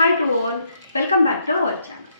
Hi to all, welcome back to our channel.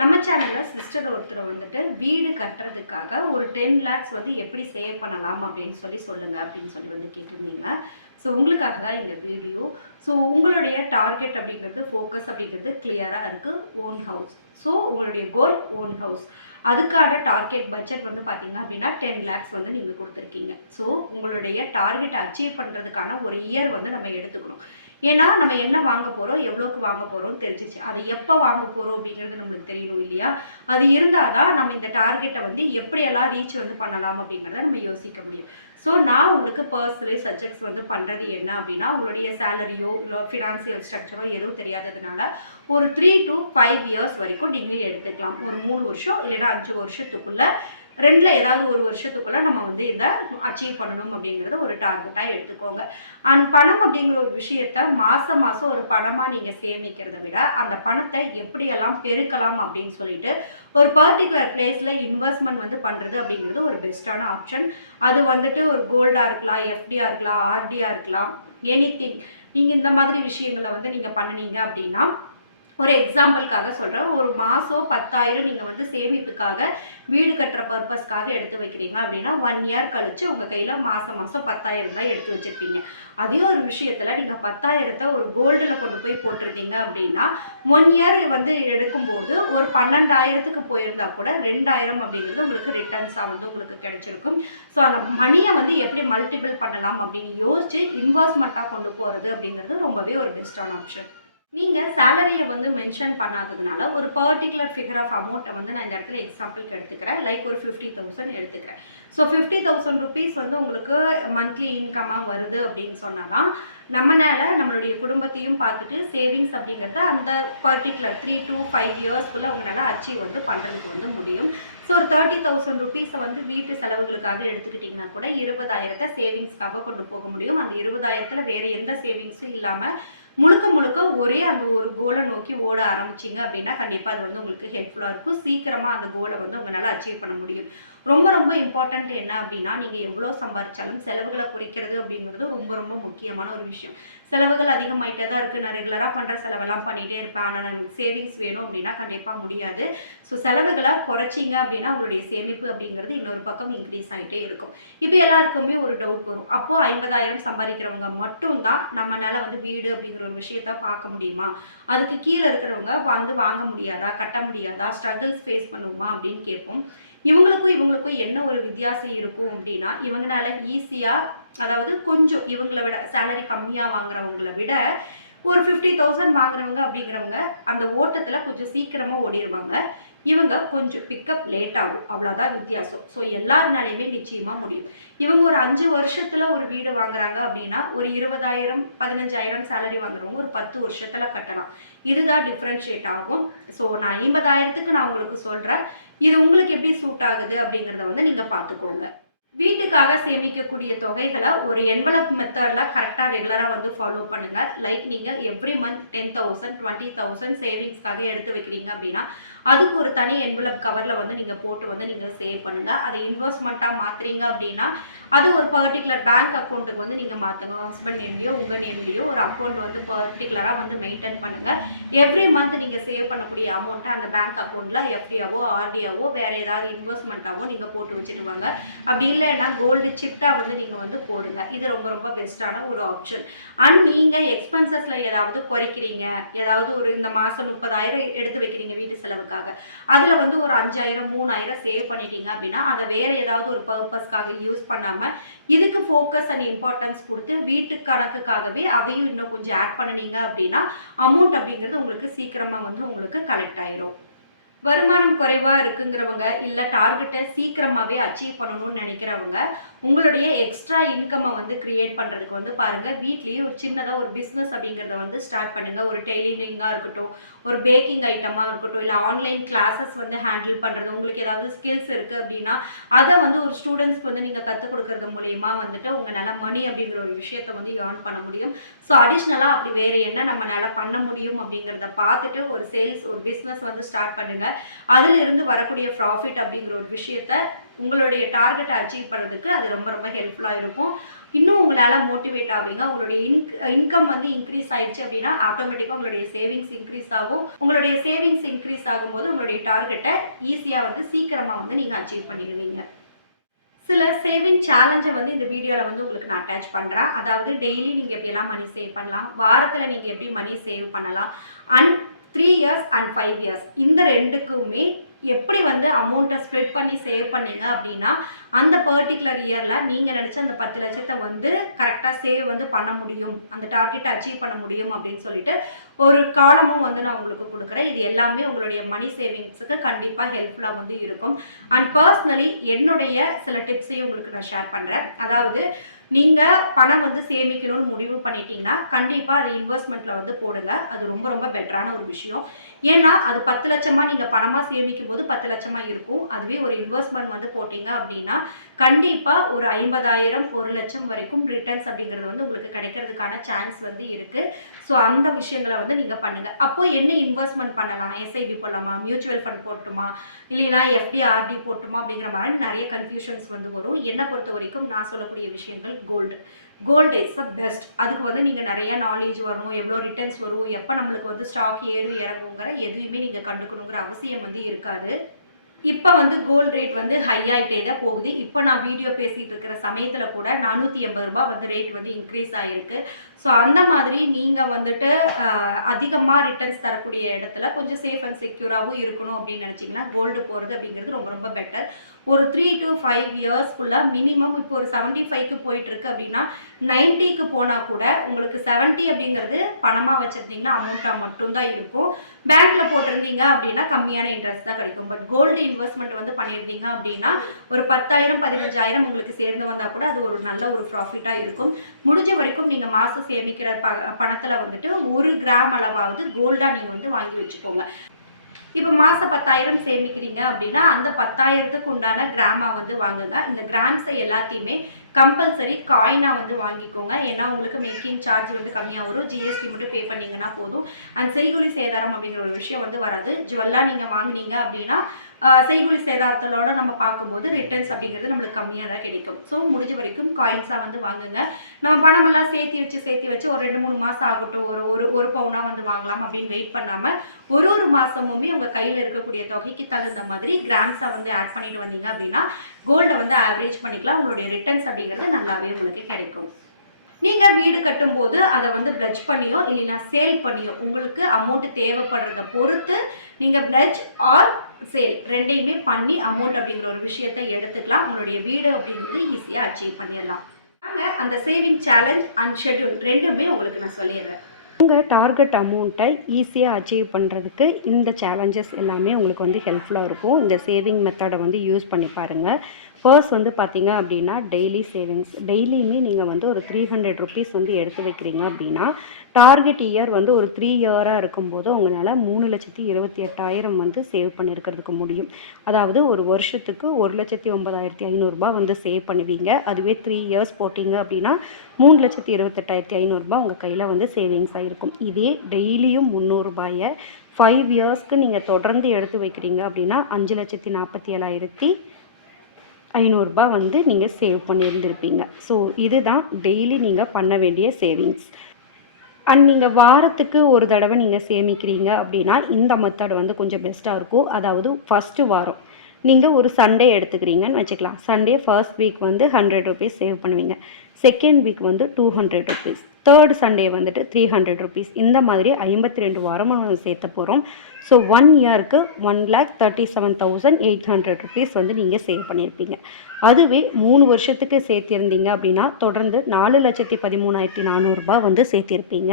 நம்ம சேனல்ல sister ஒருத்தர் வந்துட்டு வீடு கட்டுறதுக்காக ஒரு 10 lakhs வந்து எப்படி சேவ் பண்ணலாம் அப்படின்னு சொல்லுங்க அப்படின்னு வந்து கேட்டிருந்தீங்க. ஸோ உங்களுக்காக தான் இந்த வீடியோ. ஸோ உங்களுடைய டார்கெட் அப்படிங்கிறது ஃபோக்கஸ் அப்படிங்கிறது கிளியரா இருக்கு, ஓன் ஹவுஸ். ஸோ உங்களுடைய கோல் ஓன் ஹவுஸ். அதுக்கான டார்கெட் பட்ஜெட் வந்து பார்த்தீங்க அப்படின்னா 10 lakhs வந்து நீங்கள் கொடுத்துருக்கீங்க. ஸோ உங்களுடைய டார்கெட் அச்சீவ் பண்ணுறதுக்கான ஒரு இயர் வந்து நம்ம எடுத்துக்கணும். ஏன்னா நம்ம என்ன வாங்க போறோம், எவ்வளவுக்கு வாங்க போறோம்னு தெரிஞ்சிச்சு. அதை எப்போ வாங்க போறோம் அப்படிங்கிறது நம்மளுக்கு தெரியணும் இல்லையா? அது இருந்தாதான் நம்ம இந்த டார்கெட்டை வந்து எப்படியெல்லாம் ரீச் வந்து பண்ணலாம் அப்படிங்கிறத நம்ம யோசிக்க முடியும். ஸோ நான் உங்களுக்கு பர்சனலி சஜெக்ட் வந்து பண்றது என்ன அப்படின்னா, உங்களுடைய சேலரியோ இல்லை ஃபினான்சியல் ஸ்ட்ரக்சரோ எதுவும் தெரியாததுனால ஒரு 3 to 5 years வரைக்கும் நீங்கள் எடுத்துக்கலாம். ஒரு 3 வருஷம் இல்லைன்னா 5 வருஷத்துக்குள்ள ரெண்டுல ஏதாவது ஒரு வருஷத்துக்குள்ள நம்ம வந்து இதை அச்சீவ் பண்ணணும் அப்படிங்கறத ஒரு டார்கெட்டா எடுத்துக்கோங்க. அண்ட் பணம் அப்படிங்கிற ஒரு விஷயத்த மாசம் ஒரு பணமா நீங்க சேமிக்கிறத விட அந்த பணத்தை எப்படியெல்லாம் பெருக்கலாம் அப்படின்னு சொல்லிட்டு ஒரு பர்டிகுலர் பிளேஸ்ல இன்வெஸ்ட்மெண்ட் வந்து பண்றது அப்படிங்கிறது ஒரு பெஸ்டான ஆப்ஷன். அது வந்துட்டு ஒரு கோல்டா இருக்கலாம், எஃப்டியா இருக்கலாம், ஆர்டியா இருக்கலாம், எனிதிங். நீங்க இந்த மாதிரி விஷயங்களை வந்து நீங்க பண்ணீங்க அப்படின்னா, ஒரு எக்ஸாம்பிளுக்காக சொல்றேன், ஒரு மாசம் 10,000 நீங்க வந்து சேமிப்புக்காக வீடு கட்டுற பர்பஸ்க்காக எடுத்து வைக்கிறீங்க அப்படின்னா 1 year கழிச்சு உங்க கையில மாசம் 10,000 தான் எடுத்து வச்சிருப்பீங்க. அதே ஒரு விஷயத்துல நீங்க 10,000 ஒரு கோல்டுல கொண்டு போய் போட்டிருக்கீங்க அப்படின்னா 1 year வந்து எடுக்கும்போது ஒரு 12,000க்கு போயிருந்தா கூட 2,000 அப்படிங்கிறது உங்களுக்கு ரிட்டர்ன்ஸா வந்து உங்களுக்கு கிடைச்சிருக்கும். ஸோ அந்த மணியை வந்து எப்படி மல்டிபிள் பண்ணலாம் அப்படின்னு யோசிச்சு இன்வெஸ்ட்மெண்ட்டா கொண்டு போறது அப்படிங்கிறது ரொம்பவே ஒரு பெஸ்டான ஆப்ஷன். நீங்க சேலரியை வந்து மென்ஷன் பண்ணாததுனால ஒரு பர்டிகுலர் ஃபிகர் ஆஃப் அமௌண்ட்டை வந்து நான் இந்த இடத்துல எக்ஸாம்பிளுக்கு எடுத்துக்கிறேன். லைக் ஒரு 50,000 எடுத்துக்கிறேன். ஸோ 50,000 rupees வந்து உங்களுக்கு மந்த்லி இன்கமாக வருது அப்படின்னு சொன்னாதான் நம்மளால நம்மளுடைய குடும்பத்தையும் பார்த்துட்டு சேவிங்ஸ் அப்படிங்கிறத அந்த பர்டிகுலர் 3 to 5 yearsக்குள்ள உங்களால அச்சீவ் வந்து பண்ணுறதுக்கு வந்து முடியும். ஸோ ஒரு 30,000 rupees வந்து வீட்டு செலவுகளுக்காக எடுத்துக்கிட்டிங்கன்னா கூட 20,000 சேவிங்ஸ்க்காக கொண்டு போக முடியும். அந்த 20,000 வேற எந்த சேவிங்ஸும் இல்லாமல் முழுக்க ஒரே அந்த ஒரு கோலை நோக்கி ஓட ஆரம்பிச்சிங்க அப்படின்னா கண்டிப்பாக அது வந்து உங்களுக்கு ஹெல்ப்ஃபுல்லாக இருக்கும். சீக்கிரமாக அந்த கோலை வந்து உங்களால் அச்சீவ் பண்ண முடியும். ரொம்ப இம்பார்ட்டன்ட் என்ன அப்படின்னா, நீங்கள் எவ்வளோ சம்பாதிச்சாலும் செலவுகளை குறைக்கிறது அப்படிங்கிறது ரொம்ப முக்கியமான ஒரு விஷயம். செலவுகள் அதிகமாயிட்டே தான் இருக்குது. நான் ரெகுலராக பண்ணுற செலவெல்லாம் பண்ணிகிட்டே இருப்பேன், ஆனால் எனக்கு சேவிங்ஸ் வேணும் அப்படின்னா கண்டிப்பாக முடியாது. ஸோ செலவுகளை குறைச்சிங்க அப்படின்னா உங்களுடைய சேமிப்பு அப்படிங்கிறது இன்னொரு பக்கம் இன்க்ரீஸ் ஆகிட்டே இருக்கும். இப்போ எல்லாருக்குமே ஒரு டவுட் வரும், அப்போது 50,000 சம்பாதிக்கிறவங்க மட்டும்தான் நம்மளால வந்து வீடு அப்படிங்கிற ஒரு விஷயத்த பார்க்க முடியுமா? அதுக்கு கீழே இருக்கிறவங்க வந்து வாங்க முடியாதா, கட்ட முடியாதா, ஸ்ட்ரகிள்ஸ் ஃபேஸ் பண்ணுவோமா அப்படின்னு கேட்போம். இவங்களுக்கும் என்ன ஒரு வித்தியாசம் இருக்கும் அப்படின்னா, இவங்களால ஈஸியா, அதாவது கொஞ்சம் இவங்களை விட சேலரி கம்மியா வாங்குறவங்களை விட ஒரு 50,000 வாங்குறவங்க அப்படிங்கிறவங்க அந்த ஓட்டத்துல கொஞ்சம் சீக்கிரமா ஓடிடுவாங்க. இவங்க கொஞ்சம் பிக்கப் லேட் ஆகும், அவ்வளவுதான் வித்தியாசம். ஸோ எல்லாருனாலையுமே நிச்சயமா முடியும். இவங்க ஒரு 5 வருஷத்துல ஒரு வீடு வாங்குறாங்க அப்படின்னா ஒரு 20,000 15,000 சேலரி வாங்குறவங்க ஒரு 10 வருஷத்துல கட்டலாம். இதுதான் டிஃபரன்ஷியேட் ஆகும். ஸோ நான் 50,000க்கு நான் உங்களுக்கு சொல்றேன், இது உங்களுக்கு எப்படி சூட் ஆகுது அப்படிங்கிறத வந்து நீங்க பார்த்துக்கோங்க. வீட்டுக்காக சேமிக்கக்கூடிய தொகைகளை ஒரு என்வலப் மெத்தட்ல கரெக்டா ரெகுலரா வந்து ஃபாலோ பண்ணுங்க. லைக் நீங்க எவ்ரி மந்த் 10,000 20,000 சேவிங்ஸ்க்காக எடுத்து வைக்கிறீங்க அப்படின்னா அதுக்கு ஒரு தனி என்வலப் கவர்ல வந்து நீங்க போட்டு வந்து நீங்க சேவ் பண்ணுங்க. அதை இன்வெஸ்ட்மெண்ட்டா மாத்துறீங்க அப்படின்னா அது ஒரு பர்டிகுலர் பேங்க் அக்கௌண்ட்டுக்கு வந்து நீங்க மாத்துங்க. ஹஸ்பண்ட் நேம்லயோ உங்க நேம்லயோ ஒரு அக்கௌண்ட் வந்து பர்டிகுலரா வந்து மெயின்டைன் பண்ணுங்க. எவ்ரி மந்த் நீங்க சேவ் பண்ணக்கூடிய அமௌண்ட்டை அந்த பேங்க் அக்கௌண்ட்ல எஃப்டியாவோ ஆர்டியாவோ வேற ஏதாவது இன்வெஸ்ட்மெண்ட்டாவோ நீங்க போட்டு வச்சுடுவாங்க. அப்படி இல்லைன்னா கோல்டு சிப்டா வந்து நீங்க வந்து போடுங்க. இது ரொம்ப பெஸ்டான ஒரு ஆப்ஷன். அண்ட் நீங்க எக்ஸ்பென்சஸ்ல ஏதாவது குறைக்கிறீங்க, ஏதாவது ஒரு இந்த மாசம் 30,000 எடுத்து வைக்கிறீங்க வீட்டு செலவுக்காக, அதுல வந்து ஒரு 5,000 3,000 சேவ் பண்ணிட்டீங்க அப்படின்னா அதை வேற ஏதாவது ஒரு பர்பஸ்க்காக யூஸ் பண்ணாம இதுக்கு ஃபோக்கஸ் அண்ட் இம்பார்ட்டன்ஸ் கொடுத்து வீட்டு கணக்குக்காகவே அதையும் இன்னும் கொஞ்சம் ஆட் பண்ணினீங்க அப்படின்னா அமௌண்ட் அப்படிங்கிறது உங்களுக்கு சீக்கிரமா வந்து உங்களுக்கு கலெக்ட் ஆயிரும். வருமானம் குறைவா இருக்குங்கிறவங்க இல்ல டார்கெட்டை சீக்கிரமாவே அச்சீவ் பண்ணணும்னு நினைக்கிறவங்க உங்களுடைய எக்ஸ்ட்ரா இன்கம்மை வந்து கிரியேட் பண்றதுக்கு வந்து பாருங்க, வீட்லயே ஒரு சின்னதா ஒரு பிசினஸ் அப்படிங்கிறத வந்து ஸ்டார்ட் பண்ணுங்க. ஒரு டெய்லரிங்கா இருக்கட்டும், ஒரு பேக்கிங் ஐட்டமா இருக்கட்டும், இல்ல ஆன்லைன் கிளாஸஸ் வந்து ஹேண்டில் பண்றது, உங்களுக்கு ஏதாவது ஸ்கில்ஸ் இருக்கு அப்படின்னா அதை வந்து ஒரு ஸ்டூடெண்ட்ஸ்க்கு வந்து நீங்க கற்றுக் கொடுக்கறது மூலயமா வந்துட்டு உங்களால மணி அப்படிங்கிற ஒரு விஷயத்த வந்து ஏர்ன் பண்ண முடியும். ஸோ அடிஷ்னலா அப்படி வேற என்ன நம்மளால பண்ண முடியும் அப்படிங்கிறத பார்த்துட்டு ஒரு சேல்ஸ் ஒரு பிசினஸ் வந்து ஸ்டார்ட் பண்ணுங்க. அதுல இருந்து வரக்கூடிய ப்ராஃபிட் அப்படிங்கிற ஒரு விஷயத்த உங்களுடைய டார்கெட்டை அச்சீவ் பண்ணுறதுக்கு அது ரொம்ப ரொம்ப ஹெல்ப்ஃபுல்லாக இருக்கும். இன்னும் உங்களால் மோட்டிவேட் ஆகுங்க. உங்களுடைய இன்கம் வந்து இன்க்ரீஸ் ஆயிடுச்சு அப்படின்னா ஆட்டோமேட்டிக்காக உங்களுடைய சேவிங்ஸ் இன்க்ரீஸ் ஆகும். உங்களுடைய சேவிங்ஸ் இன்க்ரீஸ் ஆகும்போது உங்களுடைய டார்கெட்டை ஈஸியாக வந்து சீக்கிரமாக வந்து நீங்கள் அச்சீவ் பண்ணிடுவீங்க. சில சேவிங் சேலஞ்சை வந்து இந்த வீடியோவில் வந்து உங்களுக்கு நான் அட்டாச் பண்ணுறேன். அதாவது டெய்லி நீங்கள் எப்படிலாம் மணி சேவ் பண்ணலாம், வாரத்தில் நீங்கள் எப்படி மணி சேவ் பண்ணலாம், அண்ட் 3 years அண்ட் 5 years இந்த ரெண்டுக்குமே எப்படி வந்து அமௌண்ட்டை ஸ்ப்ளிட் பண்ணி சேவ் பண்ணீங்க அப்படின்னா அந்த பர்டிகுலர் இயரில் நீங்கள் நினச்ச அந்த 10 லட்சத்தை வந்து கரெக்டாக சேவ் வந்து பண்ண முடியும், அந்த டார்கெட்டை அச்சீவ் பண்ண முடியும் அப்படின்னு சொல்லிட்டு ஒரு காலமும் வந்து நான் உங்களுக்கு கொடுக்குறேன். இது எல்லாமே உங்களுடைய மணி சேவிங்ஸுக்கு கண்டிப்பாக ஹெல்ப்ஃபுல்லாக வந்து இருக்கும். அண்ட் பர்சனலி என்னுடைய சில டிப்ஸையும் உங்களுக்கு நான் ஷேர் பண்ணுறேன். அதாவது நீங்கள் பணம் வந்து சேமிக்கணும்னு முடிவு பண்ணிட்டீங்கன்னா கண்டிப்பாக அது இன்வெஸ்ட்மெண்ட்டில் வந்து போடுங்க. அது ரொம்ப ரொம்ப பெட்டரான ஒரு விஷயம். ஏன்னா அது 10 லட்சமா நீங்கள் பணமாக சேமிக்கும் போது 10 லட்சமா இருக்கும். அதுவே ஒரு இன்வெஸ்ட்மெண்ட் வந்து போட்டிங்க அப்படின்னா கண்டிப்பாக ஒரு 50,000 1 லட்சம் வரைக்கும் ரிட்டர்ன்ஸ் அப்படிங்கிறது வந்து உங்களுக்கு கிடைக்கிறதுக்கான சான்ஸ் வந்து இருக்குது. ஸோ அந்த விஷயங்களை வந்து நீங்கள் பண்ணுங்கள். அப்போ என்ன இன்வெஸ்ட்மெண்ட் பண்ணலாம், எஸ்ஐபி போடலாமா, மியூச்சுவல் ஃபண்ட் போட்டுமா, இல்லைன்னா எஃப்டி ஆர்டி போட்டுமா அப்படிங்கிற மாதிரி நிறைய கன்ஃபியூஷன்ஸ் வந்து வரும். என்னை பொறுத்த வரைக்கும் நான் சொல்லக்கூடிய விஷயங்கள் கோல்டு இஸ் த பெஸ்ட். அதுக்கு வந்து நீங்கள் நிறைய நாலேஜ் வரும், எவ்வளோ ரிட்டர்ன்ஸ் வரும், எப்போ நம்மளுக்கு வந்து ஸ்டாக் ஏறு இறங்குங்கிற எதுவுமே நீங்கள் கண்டுக்கணுங்கிற அவசியம் வந்து இருக்காது. இப்போ வந்து கோல்டு ரேட் வந்து ஹை ஆகிட்டே தான் போகுது. இப்போ நான் வீடியோ பேசிகிட்டு இருக்கிற சமயத்தில் கூட 480 ரூபாய் வந்து ரேட் வந்து இன்க்ரீஸ் ஆகிருக்கு. ஸோ அந்த மாதிரி நீங்கள் வந்துட்டு அதிகமாக ரிட்டர்ன்ஸ் தரக்கூடிய இடத்துல கொஞ்சம் சேஃப் அண்ட் செக்யூராகவும் இருக்கணும் அப்படின்னு நினச்சிங்கன்னா கோல்டு போகிறது அப்படிங்கிறது ரொம்ப ரொம்ப பெட்டர். ஒரு 3 to 5 இயர்ஸ்க்குள்ள மினிமம் இப்போ ஒரு 75க்கு போயிட்டு இருக்கு அப்படின்னா 90க்கு போனால் கூட உங்களுக்கு 70 அப்படிங்கிறது பணமாக வச்சுருந்தீங்கன்னா அமௌண்ட்டாக மட்டும்தான் இருக்கும். பேங்க்ல போட்டிருந்தீங்க அப்படின்னா கம்மியான இன்ட்ரெஸ்ட் தான் கிடைக்கும். பட் கோல்டு இன்வெஸ்ட்மெண்ட் வந்து பண்ணியிருந்தீங்க அப்படின்னா ஒரு 10,000 15,000 உங்களுக்கு சேர்ந்து வந்தால் கூட அது ஒரு நல்ல ஒரு ப்ராஃபிட்டாக இருக்கும். முடிஞ்ச வரைக்கும் நீங்கள் மாதம் சேமிக்கிற பணத்தில் வந்துட்டு 1 கிராம் அளவாவது கோல்டாக நீங்கள் வந்து வாங்கி வச்சுக்கோங்க. இப்போ மாதம் 10,000 சேமிக்கிறீங்க அப்படின்னா அந்த 10,000க்கு உண்டான கிராமா வந்து வாங்குங்க. இந்த கிராம்ஸை எல்லாத்தையுமே கம்பல்சரி காயினாக வந்து வாங்கிக்கோங்க. ஏன்னா உங்களுக்கு மேக்கிங் சார்ஜ் வந்து கம்மியாக வரும். ஜிஎஸ்டி மட்டும் பே பண்ணிங்கன்னா போதும். அண்ட் செய்கூலி சேதாரம் அப்படிங்கிற ஒரு விஷயம் வந்து வராது. ஜுவல்லாக நீங்கள் வாங்கினீங்க அப்படின்னா செய்கூலி சேதாரத்தோட நம்ம பார்க்கும்போது ரிட்டர்ன்ஸ் அப்படிங்கிறது நம்மளுக்கு கம்மியாக தான் கிடைக்கும். ஸோ முடிஞ்ச வரைக்கும் காயின்ஸாக வந்து வாங்குங்க. நம்ம பணமெல்லாம் சேர்த்து வச்சு ஒரு 2-3 மாதம் ஆகட்டும், ஒரு பவுனாக வந்து வாங்கலாம் அப்படின்னு வெயிட் பண்ணாமல் ஒரு மாதமுமே உங்கள் கையில் இருக்கக்கூடிய தொகைக்கு தகுந்த மாதிரி கிராம்ஸாக வந்து ஆட் பண்ணிட்டு வந்தீங்க அப்படின்னா கோல்டை வந்து ஆவரேஜ் பண்ணிக்கலாம். உங்களுடைய ரிட்டர்ன்ஸ் அப்படிங்கிறது நல்லாவே உங்களுக்கு கிடைக்கும். நீங்கள் வீடு கட்டும்போது அதை வந்து பிளட்ஜ் பண்ணியோ இல்லைன்னா சேல் பண்ணியோ உங்களுக்கு அமௌண்ட் தேவைப்படுறத பொறுத்து நீங்கள் பிளட்ஜ் ஆர் சேல் ரெண்டையுமே பண்ணி அமௌண்ட் அப்படிங்கிற ஒரு விஷயத்தை எடுத்துக்கலாம். உங்களுடைய வீடு அப்படிங்கிறது ஈஸியாக அச்சீவ் பண்ணிடலாம். நாங்கள் அந்த சேவிங் சேலஞ்ச் அண்ட் ஷெட்யூல் ரெண்டுமே உங்களுக்கு நான் சொல்லிடுறேன். உங்கள் டார்கெட் அமௌண்ட்டை ஈஸியாக அச்சீவ் பண்ணுறதுக்கு இந்த சேலஞ்சஸ் எல்லாமே உங்களுக்கு வந்து ஹெல்ப்ஃபுல்லாக இருக்கும். இந்த சேவிங் மெத்தடை வந்து யூஸ் பண்ணி பாருங்கள். ஃபர்ஸ்ட் வந்து பார்த்தீங்க அப்படின்னா டெய்லி சேவிங்ஸ். டெய்லியுமே நீங்கள் வந்து ஒரு 300 ருபீஸ் வந்து எடுத்து வைக்கிறீங்க அப்படின்னா டார்கெட் இயர் வந்து ஒரு 3 இயராக இருக்கும்போது உங்களால் 3,28,000 வந்து சேவ் பண்ணியிருக்கிறதுக்கு முடியும். அதாவது ஒரு வருஷத்துக்கு 1,09,500 ரூபாய் வந்து சேவ் பண்ணுவீங்க. அதுவே 3 இயர்ஸ் போட்டிங்க அப்படின்னா 3,28,500 ரூபாய் உங்கள் கையில் வந்து சேவிங்ஸ் ஆகிருக்கும். இதே டெய்லியும் 300 ரூபாயை 5 இயர்ஸ்க்கு நீங்கள் தொடர்ந்து எடுத்து வைக்கிறீங்க அப்படின்னா 5,47,500 ரூபாய் வந்து நீங்கள் சேவ் பண்ணியிருந்திருப்பீங்க. ஸோ இதுதான் டெய்லி நீங்கள் பண்ண வேண்டிய சேவிங்ஸ். அண்ட் நீங்கள் வாரத்துக்கு ஒரு தடவை நீங்கள் சேமிக்கிறீங்க அப்படின்னா இந்த மெத்தட் வந்து கொஞ்சம் பெஸ்ட்டாக இருக்கும். அதாவது ஃபஸ்ட்டு வாரம் நீங்கள் ஒரு சண்டே எடுத்துக்கிறீங்கன்னு வச்சுக்கலாம். சண்டே ஃபர்ஸ்ட் வீக் வந்து 100 ருபீஸ் சேவ் பண்ணுவீங்க. செகண்ட் வீக் வந்து 200 ருபீஸ். தேர்ட் சண்டே வந்துட்டு 300 ருபீஸ். இந்த மாதிரி 52 வாரம் நம்ம சேர்த்த போகிறோம். ஸோ 1 இயருக்கு 1,37,800 ருபீஸ் வந்து நீங்கள் சேவ் பண்ணியிருப்பீங்க. அதுவே 3 வருஷத்துக்கு சேர்த்திருந்தீங்க அப்படின்னா தொடர்ந்து 4,13,400 ரூபாய் வந்து சேர்த்திருப்பீங்க.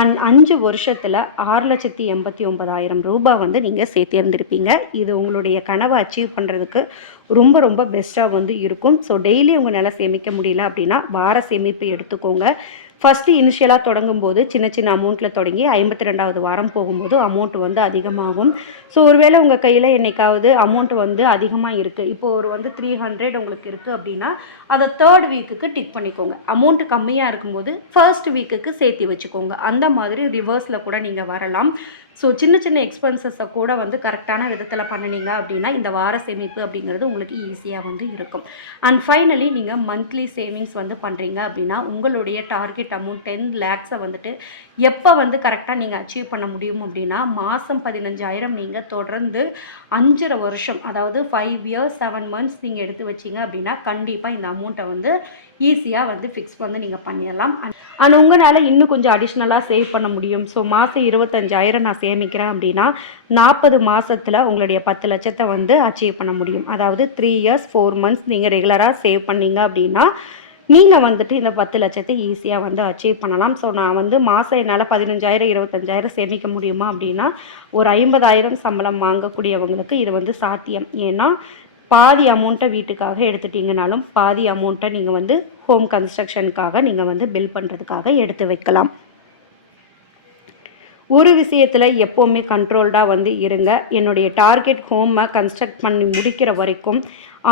அண்ட் 5 வருஷத்தில் 6,89,000 ரூபாய் வந்து நீங்கள் சேர்த்திருந்திருப்பீங்க. இது உங்களுடைய கனவை அச்சீவ் பண்ணுறதுக்கு ரொம்ப ரொம்ப பெஸ்ட்டாக வந்து இருக்கும். ஸோ டெய்லி உங்களால் சேமிக்க முடியல அப்படின்னா வார சேமிப்பு எடுத்துக்கோங்க. ஃபஸ்ட்டு இனிஷியலாக தொடங்கும்போது சின்ன சின்ன அமௌண்ட்டில் தொடங்கி 52வது வாரம் போகும்போது அமௌண்ட் வந்து அதிகமாகும். ஸோ ஒருவேளை உங்கள் கையில் என்னைக்காவது அமௌண்ட் வந்து அதிகமாக இருக்குது, இப்போது ஒரு வந்து 300 உங்களுக்கு இருக்குது அப்படின்னா அதை 3rd வீக்குக்கு டிக் பண்ணிக்கோங்க. அமௌண்ட்டு கம்மியாக இருக்கும்போது 1st வீக்குக்கு சேர்த்து வச்சுக்கோங்க. அந்த மாதிரி ரிவர்ஸில் கூட நீங்கள் வரலாம். ஸோ சின்ன சின்ன எக்ஸ்பென்சஸை கூட வந்து கரெக்டான விதத்தில் பண்ணினீங்க அப்படின்னா இந்த வார சேமிப்பு அப்படிங்கிறது உங்களுக்கு ஈஸியாக வந்து இருக்கும். அண்ட் ஃபைனலி நீங்கள் மந்த்லி சேவிங்ஸ் வந்து பண்ணுறீங்க அப்படின்னா உங்களுடைய டார்கெட் அமௌண்ட் 10 lakhs வந்துட்டு எப்போ வந்து கரெக்டாக நீங்கள் அச்சீவ் பண்ண முடியும் அப்படின்னா மாதம் 15,000 நீங்கள் தொடர்ந்து 5.5 வருஷம், அதாவது 5 years 7 months நீங்கள் எடுத்து வச்சிங்க அப்படின்னா கண்டிப்பாக இந்த அமௌண்ட்டை வந்து ஈஸியாக வந்து ஃபிக்ஸ் வந்து நீங்கள் பண்ணிடலாம். அண்ட் உங்களால் இன்னும் கொஞ்சம் அடிஷ்னலாக சேவ் பண்ண முடியும். ஸோ மாதம் 25,000 நான் சேமிக்கிறேன் அப்படின்னா 40 மாதத்தில் உங்களுடைய 10 லட்சத்தை வந்து அச்சீவ் பண்ண முடியும். அதாவது 3 years 4 months நீங்கள் ரெகுலராக சேவ் பண்ணீங்க அப்படின்னா நீங்கள் வந்துட்டு இந்த 10 லட்சத்தை ஈஸியாக வந்து அச்சீவ் பண்ணலாம். ஸோ நான் வந்து மாதம் என்னால் 15,000 25,000 சேமிக்க முடியுமா அப்படின்னா ஒரு 50,000 சம்பளம் வாங்கக்கூடியவங்களுக்கு இது வந்து சாத்தியம். ஏன்னா பாதி அமௌண்ட்டை வீட்டுக்காக எடுத்துட்டிங்கனாலும் பாதி அமௌண்ட்டை நீங்கள் வந்து ஹோம் கன்ஸ்ட்ரக்ஷனுக்காக நீங்கள் வந்து பில் பண்ணுறதுக்காக எடுத்து வைக்கலாம். ஒரு விஷயத்தில் எப்போவுமே கண்ட்ரோல்டாக வந்து இருங்க. என்னுடைய டார்கெட் ஹோமை கன்ஸ்ட்ரக்ட் பண்ணி முடிக்கிற வரைக்கும்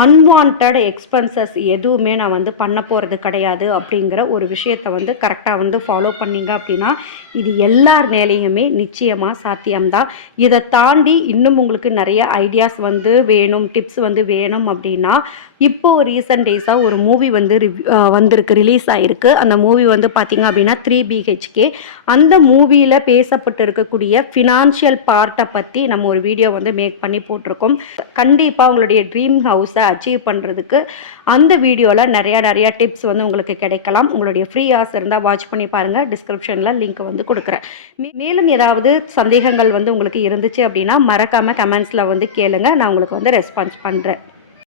அன்வான்ட் எக்ஸ்பென்சஸ் எதுவுமே நான் வந்து பண்ண போகிறது கிடையாது அப்படிங்கிற ஒரு விஷயத்தை வந்து கரெக்டாக வந்து ஃபாலோ பண்ணிங்க அப்படின்னா இது எல்லார் மேலேயுமே நிச்சயமாக சாத்தியம்தான். இதை தாண்டி இன்னும் உங்களுக்கு நிறைய ஐடியாஸ் வந்து வேணும், டிப்ஸ் வந்து வேணும் அப்படின்னா இப்போது ரீசன்ட் டேஸாக ஒரு மூவி வந்து வந்திருக்கு, ரிலீஸ் ஆகிருக்கு. அந்த மூவி வந்து பார்த்திங்க அப்படின்னா 3 BHK. அந்த மூவியில் பேசப்பட்டு இருக்கக்கூடிய ஃபினான்ஷியல் பார்ட்டை பற்றி நம்ம ஒரு வீடியோ வந்து மேக் பண்ணி போட்டிருக்கோம். கண்டிப்பாக உங்களுடைய ட்ரீம் ஹவுஸை அச்சீவ் பண்ணுறதுக்கு அந்த வீடியோவில் நிறையா டிப்ஸ் வந்து உங்களுக்கு கிடைக்கலாம். உங்களுடைய ஃப்ரீ ஹார்ஸ் இருந்தால் வாட்ச் பண்ணி பாருங்கள். டிஸ்கிரிப்ஷனில் லிங்க் வந்து கொடுக்குறேன். மேலும் ஏதாவது சந்தேகங்கள் வந்து உங்களுக்கு இருந்துச்சு அப்படின்னா மறக்காமல் கமெண்ட்ஸில் வந்து கேளுங்க, நான் உங்களுக்கு வந்து ரெஸ்பான்ஸ் பண்ணுறேன்.